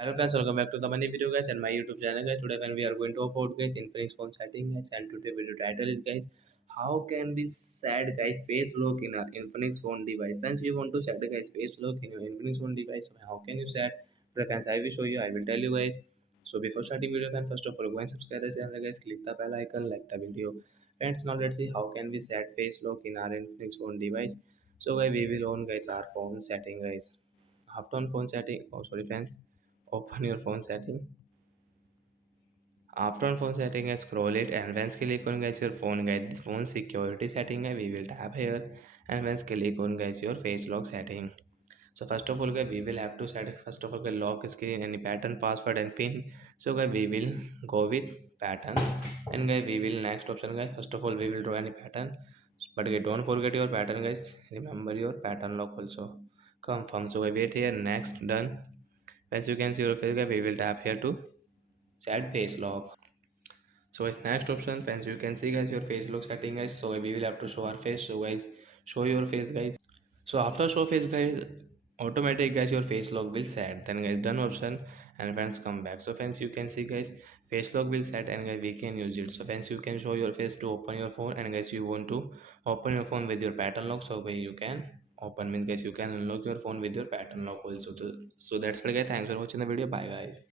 Hello friends, welcome back to the money video guys and my YouTube channel guys. Today when we are going to talk about guys Infinix phone setting guys, and today video title is guys, how can we set guys face lock in our Infinix phone device. Friends, you want to set guys face lock in your Infinix phone device, so how can you set? Today friends, I will show you, I will tell you guys. So before starting video friends, first of all go and subscribe the channel guys, click the bell icon, like the video. Friends, now let's see how can we set face lock in our Infinix phone device. So guys, we will on guys our phone setting guys. After on phone setting, oh sorry friends, open your phone setting. After on phone setting, I scroll it, and once click on guys your phone guys phone security setting, we will tap here, and once click on guys your face lock setting. So first of all guys, we will have to set first of all guys, lock screen any pattern password and pin. So guys, we will go with pattern, and guys we will next option guys, first of all we will draw any pattern, but guys, don't forget your pattern guys, remember your pattern lock also. Confirm. So guys, wait here, next, done. As you can see your face guys, we will tap here to set face lock. So guys, next option friends, you can see guys your face lock setting guys, so we will have to show our face. So guys, show your face guys. So after show face guys, automatic guys your face lock will set, then guys done option, and friends come back. So friends, you can see guys face lock will set, and guys we can use it. So friends, you can show your face to open your phone, and guys you want to open your phone with your pattern lock, so guys you can open, means guys you can unlock your phone with your pattern lock also. So that's it guys, thanks for watching the video, bye guys.